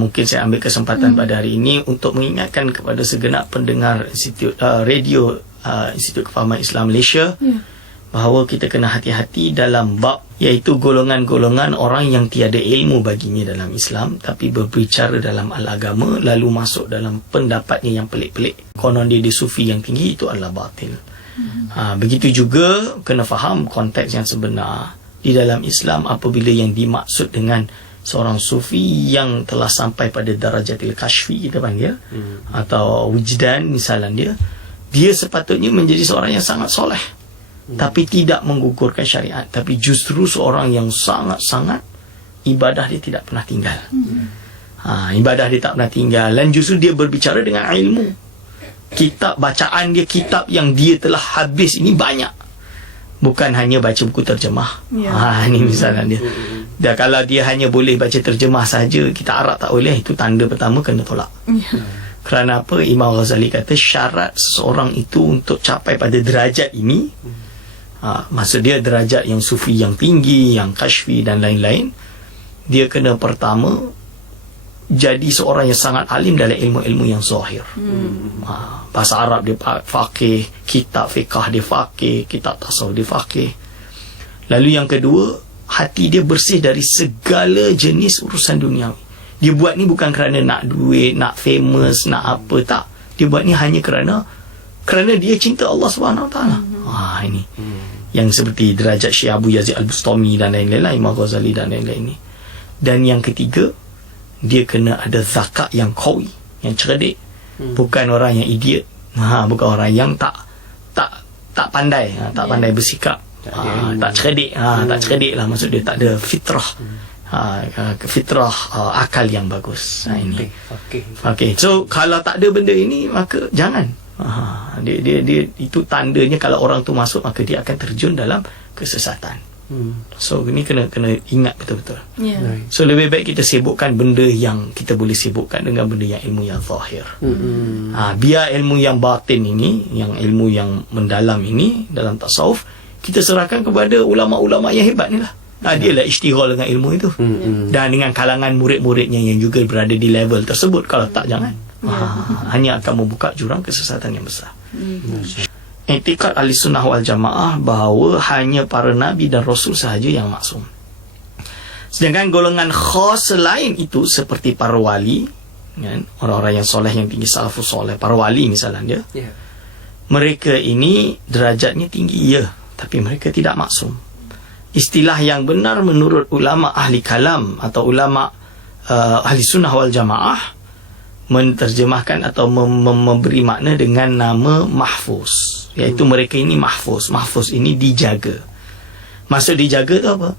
Mungkin saya ambil kesempatan pada hari ini untuk mengingatkan kepada segenap pendengar radio Institut Kefahaman Islam Malaysia bahawa kita kena hati-hati dalam bab iaitu golongan-golongan orang yang tiada ilmu baginya dalam Islam tapi berbicara dalam al-agama lalu masuk dalam pendapatnya yang pelik-pelik. Konon dia sufi yang tinggi, itu adalah batil. Begitu juga kena faham konteks yang sebenar di dalam Islam apabila yang dimaksud dengan seorang sufi yang telah sampai pada darajatil kashfi kita panggil atau wujdan misalnya dia sepatutnya menjadi seorang yang sangat soleh tapi tidak menggugurkan syariat, tapi justru seorang yang sangat-sangat ibadah dia tidak pernah tinggal. Ibadah dia tak pernah tinggal dan justru dia berbicara dengan ilmu. Kitab bacaan dia, kitab yang dia telah habis ini banyak. Bukan hanya baca buku terjemah. Ini misalnya dia. Dan kalau dia hanya boleh baca terjemah saja, kita Arab tak boleh, itu tanda pertama kena tolak. Kerana apa? Imam Ghazali kata syarat seseorang itu untuk capai pada derajat ini, maksud dia derajat yang sufi yang tinggi, yang kashfi dan lain-lain, dia kena pertama jadi seorang yang sangat alim dalam ilmu-ilmu yang zahir. Bahasa Arab dia faqih, kitab fiqah dia faqih, kitab tasawuf dia faqih. Lalu yang kedua, hati dia bersih dari segala jenis urusan duniawi. Dia buat ni bukan kerana nak duit, nak famous, nak apa, tak. Dia buat ni hanya kerana dia cinta Allah Subhanahu Wa Taala. Ini yang seperti derajat Syekh Abu Yazid Al-Bustami dan lain-lain, Imam Ghazali dan lain-lain ni. Dan yang ketiga, dia kena ada zakat yang qawi, yang cerdik. Bukan orang yang idiot. Bukan orang yang tak pandai, tak pandai bersikap. Tak cerdik. Tak cerdik lah, maksud dia tak ada fitrah. Fitrah akal yang bagus. Ini. Okey. So kalau tak ada benda ini, maka jangan. Dia itu tandanya kalau orang tu masuk maka dia akan terjun dalam kesesatan. So ini kena ingat betul-betul. So lebih baik kita sibukkan benda yang kita boleh sibukkan dengan benda yang ilmu yang zahir. Biar ilmu yang batin ini, yang ilmu yang mendalam ini dalam tasawuf, kita serahkan kepada ulama-ulama yang hebat ni lah. Dia lah isytighal dengan ilmu itu. Dan dengan kalangan murid-muridnya yang juga berada di level tersebut. Kalau tak, jangan. Hanya akan membuka jurang kesesatan yang besar. I'tiqad Ahlussunnah wal Jamaah bahawa hanya para nabi dan rasul sahaja yang maksum. Sedangkan golongan khas selain itu seperti para wali, kan, orang-orang yang soleh yang tinggi, salafus soleh, para wali misalnya dia, mereka ini derajatnya tinggi tapi mereka tidak maksum. Istilah yang benar menurut ulama ahli kalam atau ulama ahli sunnah wal jamaah menterjemahkan atau memberi makna dengan nama mahfuz, iaitu mereka ini mahfuz. Mahfuz ini dijaga. Maksud dijaga tu apa?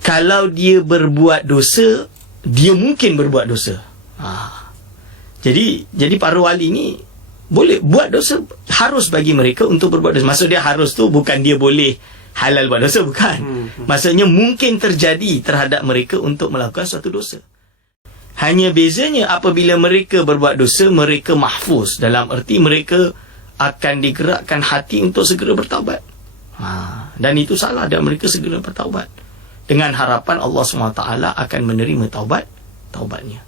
Kalau dia berbuat dosa, dia mungkin berbuat dosa. Jadi para wali ni boleh buat dosa, harus bagi mereka untuk berbuat dosa. Maksud dia harus tu bukan dia boleh halal buat dosa, bukan. Maksudnya mungkin terjadi terhadap mereka untuk melakukan suatu dosa. Hanya bezanya apabila mereka berbuat dosa, mereka mahfuz, dalam erti mereka akan digerakkan hati untuk segera bertaubat. Dan itu salah, dan mereka segera bertaubat dengan harapan Allah SWT akan menerima taubatnya.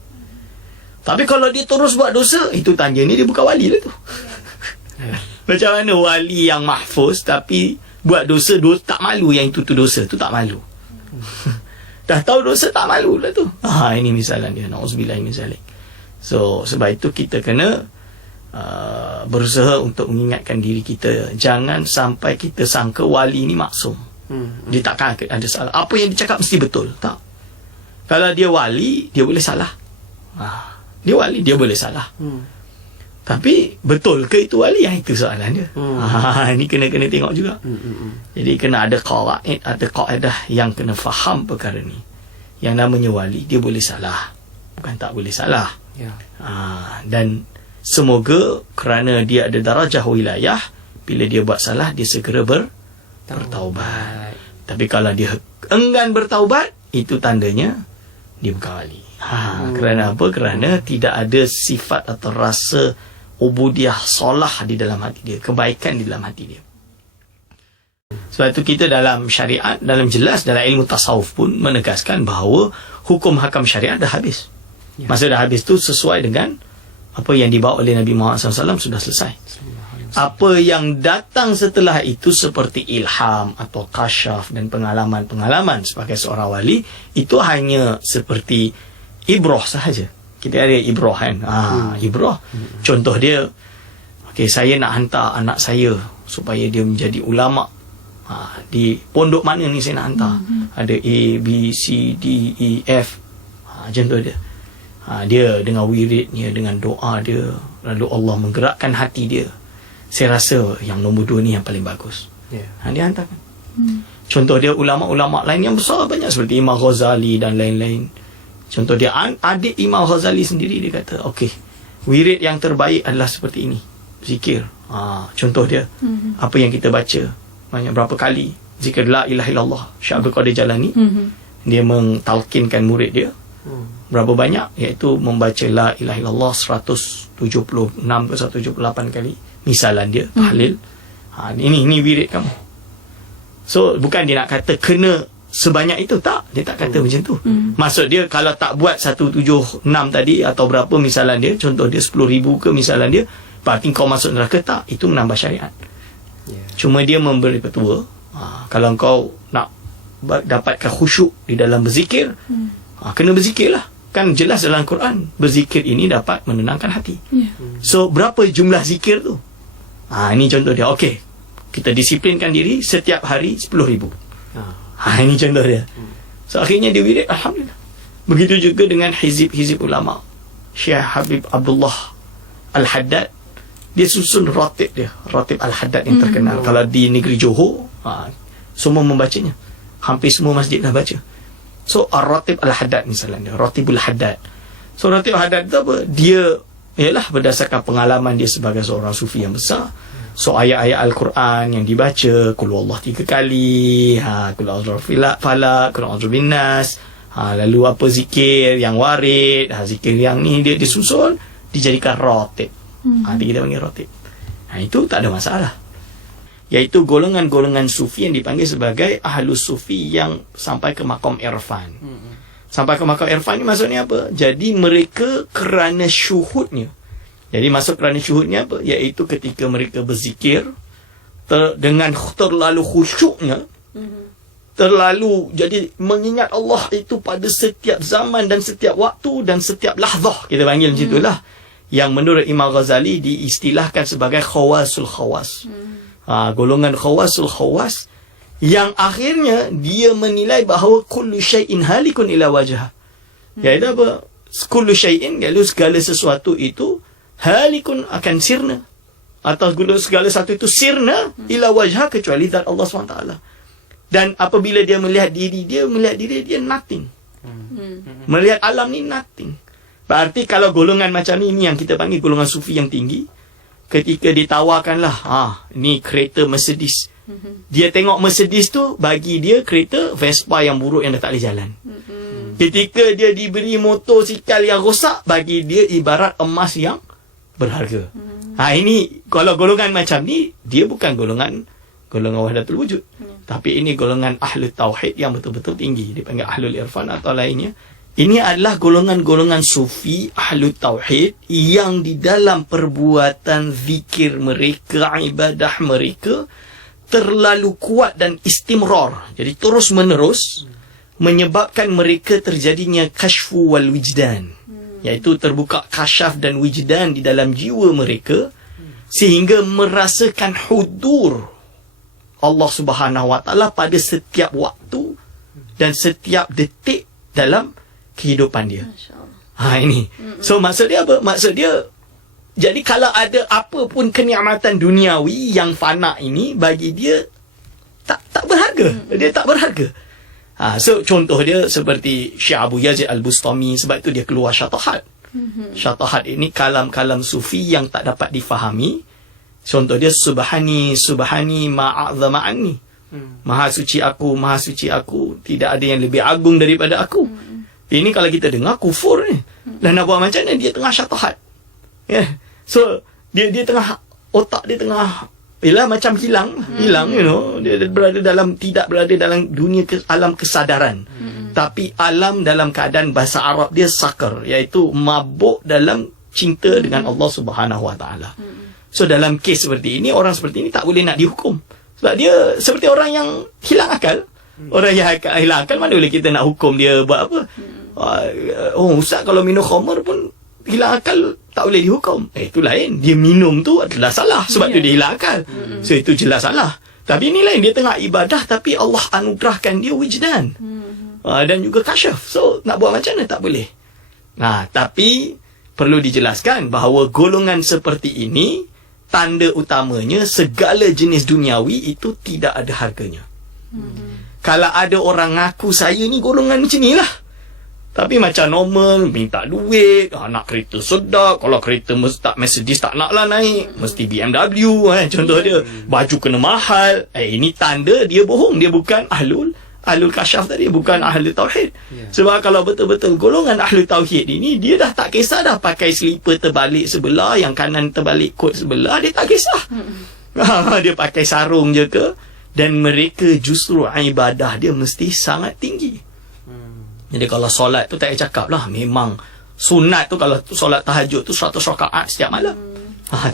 Tapi kalau dia terus buat dosa, itu tandanya dia bukan wali lah tu. Macam mana wali yang mahfuz tapi buat dosa tak malu, yang itu tu dosa tu tak malu. Dah tahu dosa tak malu lah tu. Ini misalan dia, na'udzubillah min zalik. So sebab itu kita kena berusaha untuk mengingatkan diri kita, jangan sampai kita sangka wali ni maksum. Dia takkan ada salah. Apa yang dia cakap mesti betul, tak? Kalau dia wali, dia boleh salah. Dia wali, dia boleh salah. Tapi betul ke itu wali? Itu soalan dia. Ini kena tengok juga. Jadi kena ada qawaid, ada kaedah yang kena faham perkara ni. Yang namanya wali, dia boleh salah, bukan tak boleh salah. Dan semoga kerana dia ada darajah wilayah, bila dia buat salah, dia segera bertaubat. Tapi kalau dia enggan bertaubat, itu tandanya dia bukan wali. Kerana apa? Kerana tidak ada sifat atau rasa ubudiyah solah di dalam hati dia, kebaikan di dalam hati dia. Sebab itu kita dalam syariat, dalam jelas dalam ilmu tasawuf pun menegaskan bahawa hukum hakam syariat dah habis. Masa dah habis tu sesuai dengan apa yang dibawa oleh Nabi Muhammad SAW sudah selesai. Apa yang datang setelah itu seperti ilham atau kasyaf dan pengalaman-pengalaman sebagai seorang wali, itu hanya seperti ibrah sahaja. Kita ada ibrah kan. Ibrah. Contoh dia, okey, saya nak hantar anak saya supaya dia menjadi ulama. Di pondok mana ni saya nak hantar? Ada A, B, C, D, E, F. Contoh dia. Dia dengan wiridnya, dengan doa dia, lalu Allah menggerakkan hati dia. Saya rasa yang nombor 2 ni yang paling bagus. Dia hantarkan. Contoh dia ulama-ulama lain yang besar banyak seperti Imam Ghazali dan lain-lain. Contoh dia adik Imam Ghazali sendiri, dia kata, okey, wirid yang terbaik adalah seperti ini, zikir. Contoh dia, apa yang kita baca banyak berapa kali zikir la ilaha illallah. Syekh Abdul Qadir Jalani, dia mentalkinkan murid dia berapa banyak, iaitu membaca la ilaha illallah 176 ke 178 kali. Misalan dia tahlil. Ini wirid kamu. So bukan dia nak kata kena sebanyak itu, tak, dia tak kata macam tu. Maksud dia kalau tak buat 176 tadi atau berapa misalan dia, contoh dia 10,000 ke misalan dia, berarti kau masuk neraka, tak, itu menambah syariat. Cuma dia memberi petua. Kalau kau nak dapatkan khusyuk di dalam berzikir, kena berzikirlah. Kan jelas dalam Quran, berzikir ini dapat menenangkan hati. So berapa jumlah zikir tu? Ini contoh dia. Okey, kita disiplinkan diri setiap hari 10,000. Ini contoh dia. So akhirnya dia wirid, alhamdulillah. Begitu juga dengan hizib-hizib ulama. Syekh Habib Abdullah Al-Haddad, dia susun ratib dia, ratib Al-Haddad yang terkenal. Kalau di negeri Johor, semua membacanya. Hampir semua masjid dah baca. So Ar-Ratib Al-Haddad misalnya, Ratibul Haddad. So Ratib Al-Haddad tu apa? Dia ialah berdasarkan pengalaman dia sebagai seorang sufi yang besar. So ayat-ayat Al-Quran yang dibaca, Qul huwallahu 3 kali, Qul a'udzu birabbil falaq, Qul a'udzu binnas, lalu apa zikir yang warid, zikir yang ni dia disusun, dijadikan ratib. Nanti kita panggil ratib. Itu tak ada masalah. Iaitu golongan-golongan sufi yang dipanggil sebagai ahlus sufi yang sampai ke maqam irfan. Sampai ke maqam irfan ni maksudnya apa? Jadi mereka kerana syuhudnya. Jadi maksud kerana syuhudnya apa? Iaitu ketika mereka berzikir dengan terlalu khusyuknya, terlalu jadi mengingat Allah itu pada setiap zaman dan setiap waktu dan setiap lahzah, kita panggil macam itulah, yang menurut Imam Ghazali diistilahkan sebagai khawasul khawas. Golongan khawasul khawas yang akhirnya dia menilai bahawa kullu syai'in halikun ila wajhah. Iaitu apa? Kullu syai'in, iaitu segala sesuatu itu halikun akan sirna, atau segala sesuatu itu sirna ila wajhah, kecuali zat Allah SWT. Dan apabila dia melihat diri dia nothing. Melihat alam ni nothing. Berarti kalau golongan macam ni yang kita panggil golongan sufi yang tinggi, ketika ditawarkanlah, ni kereta Mercedes, dia tengok Mercedes tu, bagi dia kereta Vespa yang buruk yang dah tak boleh jalan. Ketika dia diberi motosikal yang rosak, bagi dia ibarat emas yang berharga. Ini kalau golongan macam ni, dia bukan golongan wahdatul wujud, tapi ini golongan ahli tauhid yang betul-betul tinggi, dipanggil ahlul irfan atau lainnya. Ini adalah golongan-golongan sufi ahli tauhid yang di dalam perbuatan zikir mereka, ibadah mereka terlalu kuat dan istimrar, jadi terus menerus, menyebabkan mereka terjadinya kashfu wal wijdan, iaitu terbuka kasyaf dan wijdan di dalam jiwa mereka, sehingga merasakan hudur Allah Subhanahu Wa Taala pada setiap waktu dan setiap detik dalam kehidupan dia. Ini. So maksud dia apa? Maksud dia, jadi kalau ada apa pun kenikmatan duniawi yang fana ini, bagi dia tak berharga. Dia tak berharga. So contoh dia seperti Syekh Abu Yazid Al-Bustami, sebab itu dia keluar Syatahat. Syatahat ini kalam-kalam sufi yang tak dapat difahami. Contoh dia subhani ma'azama anni. Maha suci aku, tidak ada yang lebih agung daripada aku. Ini kalau kita dengar kufur ni. Dan nak buat macam ni, dia tengah syatahat. So dia tengah, otak dia tengah ialah macam hilang, dia tidak berada dalam dunia alam kesadaran. Tapi alam dalam keadaan bahasa Arab dia sakar, iaitu mabuk dalam cinta dengan Allah Subhanahu Wa Taala. So dalam kes seperti ini, orang seperti ini tak boleh nak dihukum. Sebab dia seperti orang yang hilang akal. Orang yang hilang akal, mana boleh kita nak hukum dia buat apa? Ustaz kalau minum khamar pun hilang akal, tak boleh dihukum. Itu lain. Dia minum tu adalah salah. Sebab tu dia hilang akal. So itu jelas salah. Tapi ini lain. Dia tengah ibadah, tapi Allah anugerahkan dia wujdan. Dan juga kasyaf. So nak buat macam mana? Tak boleh. Tapi perlu dijelaskan bahawa golongan seperti ini, tanda utamanya segala jenis duniawi itu tidak ada harganya. Kalau ada orang ngaku saya ni golongan macam ni lah, tapi macam normal, minta duit, nak kereta sedap, kalau kereta tak Mercedes tak nak lah naik, mesti BMW contoh dia, baju kena mahal, ini tanda dia bohong, dia bukan ahlul kasyaf tadi, bukan ahlul tauhid. Sebab kalau betul-betul golongan ahlul tauhid ini, dia dah tak kisah dah pakai slipper terbalik sebelah, yang kanan terbalik kot sebelah, dia tak kisah. Dia pakai sarung je ke, dan mereka justru ibadah dia mesti sangat tinggi. Jadi kalau solat tu tak payah cakap lah, memang sunat tu kalau solat tahajud tu 100 rakaat setiap malam.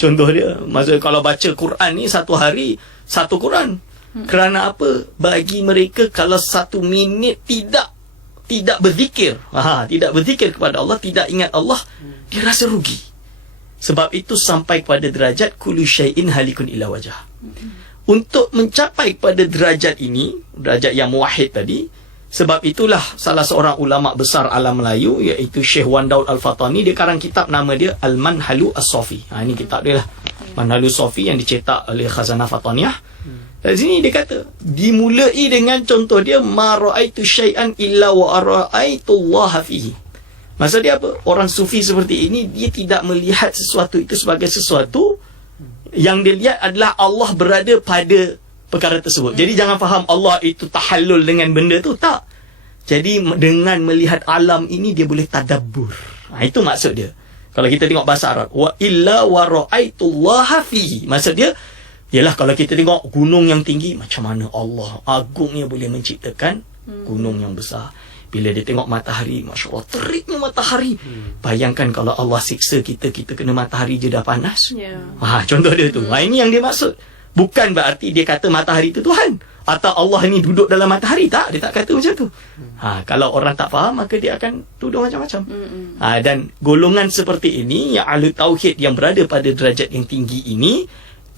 Contoh dia, maksudnya kalau baca Quran ni satu hari satu Quran. Kerana apa? Bagi mereka kalau 1 minit tidak berzikir, tidak berzikir kepada Allah, tidak ingat Allah, dia rasa rugi. Sebab itu sampai kepada derajat kullu syai'in halikun illa wajah. Untuk mencapai pada derajat ini, derajat yang muwahhid tadi, sebab itulah salah seorang ulama besar alam Melayu, iaitu Syekh Wan Daud Al-Fatani, dia karang kitab nama dia Al-Manhalu As-Safi. Ini kitab dia lah, Manhalu Safi, yang dicetak oleh Khazanah Fataniyah. Dari sini dia kata, dimulai dengan contoh dia, ma ra'aitu syai'an illa wa ra'aitu Allah fihi. Maksud dia apa? Orang sufi seperti ini, dia tidak melihat sesuatu itu sebagai sesuatu, yang dia lihat adalah Allah berada pada perkara tersebut. Jadi jangan faham Allah itu tahallul dengan benda tu, tak. Jadi dengan melihat alam ini, dia boleh tadabbur. Itu maksud dia. Kalau kita tengok bahasa Arab, wa illa wa ra'aitullaha fihi, maksud dia ialah kalau kita tengok gunung yang tinggi, macam mana Allah agungnya boleh menciptakan gunung yang besar. Bila dia tengok matahari, Masya Allah, teriknya matahari. Bayangkan kalau Allah siksa kita kena matahari je dah panas. Contoh dia tu. Ini yang dia maksud. Bukan berarti dia kata matahari itu Tuhan, atau Allah ini duduk dalam matahari. Tak, dia tak kata macam tu. Kalau orang tak faham, maka dia akan tuduh macam-macam. Dan golongan seperti ini, yang ahli tauhid yang berada pada derajat yang tinggi ini,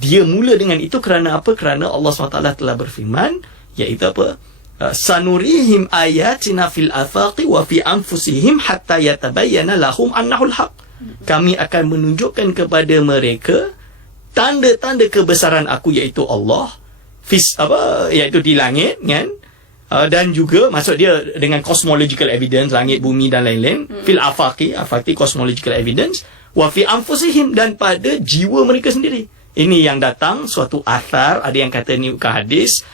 dia mula dengan itu kerana apa? Kerana Allah SWT telah berfirman, iaitu apa? Sanurihim ayatina fil afaqi wa fi anfusihim hatta yatabayyana lahum annahul haq. Kami akan menunjukkan kepada mereka tanda-tanda kebesaran aku, iaitu Allah, iaitu di langit, kan? Dan juga maksud dia dengan cosmological evidence, langit, bumi dan lain-lain. Fil afaqi cosmological evidence, wa fi anfusihim, dan pada jiwa mereka sendiri. Ini yang datang suatu athar, ada yang kata ni bukan hadis,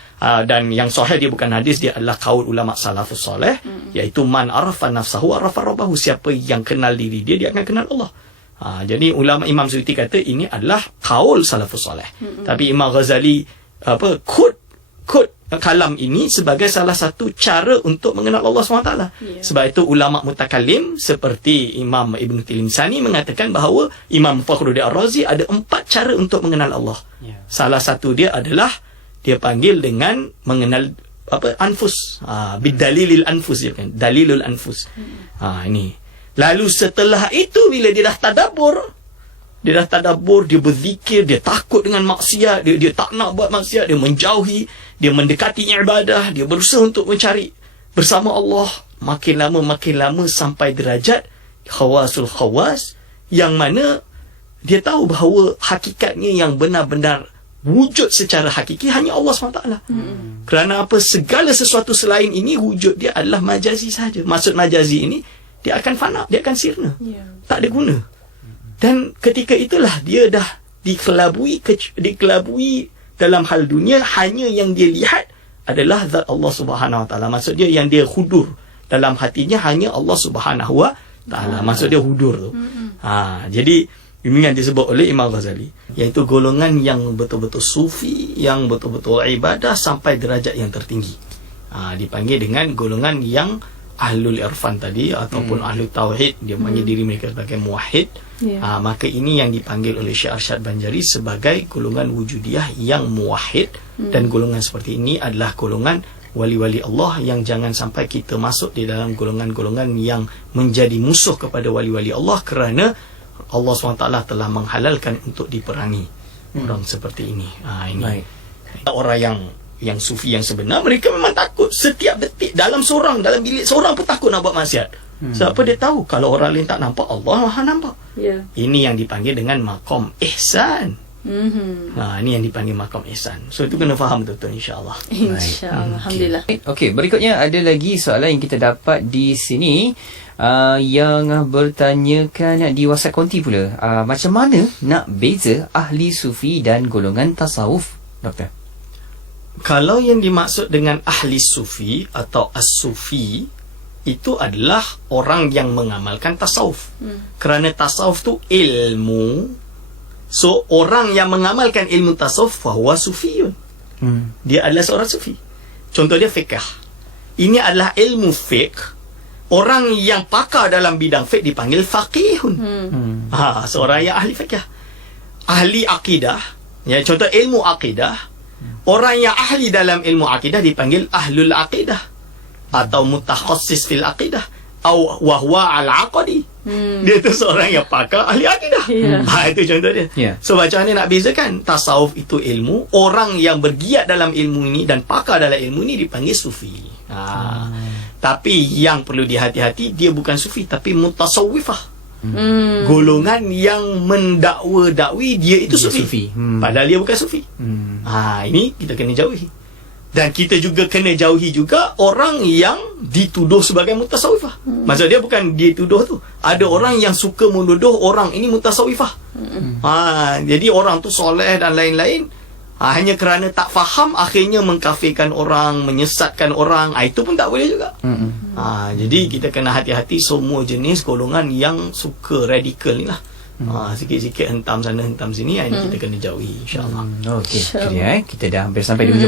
dan yang sahih dia bukan hadis, dia adalah qaul ulama salafus soleh, iaitu man arafa nafsahu arafa rabbahu. Siapa yang kenal diri dia, dia akan kenal Allah. Jadi ulama Imam Suyuti kata ini adalah qaul salafus soleh. Tapi Imam Ghazali quote kalam ini sebagai salah satu cara untuk mengenal Allah SWT. Sebab itu ulama mutakallim seperti Imam Ibn Tilimsani mengatakan bahawa Imam Fakhruddin Ar-Razi ada 4 cara untuk mengenal Allah. Salah satu dia adalah dia panggil dengan mengenal anfus, bidalilil anfus, dia kan, dalilul anfus. Ini. Lalu setelah itu, bila dia dah tadabbur, dia berzikir, dia takut dengan maksiat, dia tak nak buat maksiat, dia menjauhi, dia mendekati ibadah, dia berusaha untuk mencari bersama Allah, makin lama sampai derajat khawasul khawas, yang mana dia tahu bahawa hakikatnya yang benar-benar wujud secara hakiki hanya Allah SWT. Kerana apa? Segala sesuatu selain ini, wujud dia adalah majazi saja. Maksud majazi ini, dia akan fana, dia akan sirna, tak ada guna. Dan ketika itulah dia dah dikelabui dalam hal dunia, hanya yang dia lihat adalah zat Allah Subhanahu Wa Taala. Maksud dia yang dia hudur dalam hatinya hanya Allah Subhanahu Wa Taala. Maksud dia hudur tu. Jadi Ini yang disebut oleh Imam Ghazali, iaitu golongan yang betul-betul sufi, yang betul-betul ibadah sampai derajat yang tertinggi. Dipanggil dengan golongan yang ahlul irfan tadi, ataupun ahlul tauhid. Dia panggil diri mereka sebagai muwahhid. Maka ini yang dipanggil oleh Syekh Arsyad Banjari sebagai golongan wujudiyah yang muwahhid. Dan golongan seperti ini adalah golongan wali-wali Allah, yang jangan sampai kita masuk di dalam golongan-golongan yang menjadi musuh kepada wali-wali Allah, kerana Allah SWT telah menghalalkan untuk diperangi orang seperti ini. Ini orang yang sufi yang sebenar, mereka memang takut setiap detik dalam bilik seorang pun takut nak buat maksiat. Sebab apa? Dia tahu kalau orang lain tak nampak, Allah Maha nampak. Ini yang dipanggil dengan maqam ihsan. Ini yang dipanggil maqam ihsan. So itu kena faham betul-betul, insya-Allah. Insya-Allah. Alhamdulillah. Okey, berikutnya ada lagi soalan yang kita dapat di sini, yang bertanyakan di WhatsApp konti pula. Macam mana nak beza ahli sufi dan golongan tasawuf, Doktor? Kalau yang dimaksud dengan ahli sufi atau as-sufi, itu adalah orang yang mengamalkan tasawuf. Kerana tasawuf tu ilmu. So orang yang mengamalkan ilmu tasawuf, fahuwa sufiyun. Dia adalah seorang sufi. Contoh dia fiqh. Ini adalah ilmu fiqh. Orang yang pakar dalam bidang fiqh dipanggil faqihun. Seorang yang ahli fiqh. Ahli akidah, ya, contoh ilmu akidah, orang yang ahli dalam ilmu akidah dipanggil ahlul akidah, atau mutakhassis fil akidah, atau wahwa al-aqadi. Dia tu seorang yang pakar ahli akidah. Itu contoh dia. So macam mana nak bezakan? Tasawuf itu ilmu. Orang yang bergiat dalam ilmu ini dan pakar dalam ilmu ini dipanggil sufi. Tapi yang perlu dihati-hati, dia bukan sufi tapi mutasawwifah. Golongan yang mendakwa-dakwi dia itu sufi. Padahal dia bukan sufi. Ini kita kena jauhi. Dan kita juga kena jauhi juga orang yang dituduh sebagai mutasawwifah. Maksud dia bukan dituduh tu. Ada orang yang suka menuduh orang ini mutasawwifah. Jadi orang tu soleh dan lain-lain, hanya kerana tak faham akhirnya mengkafirkan orang, menyesatkan orang. Itu pun tak boleh juga. Jadi kita kena hati-hati semua jenis golongan yang suka radikal ni lah. Sikit-sikit hentam sana hentam sini, ini kita kena jauhi, insya-Allah. Okey, kita dah hampir sampai di hujung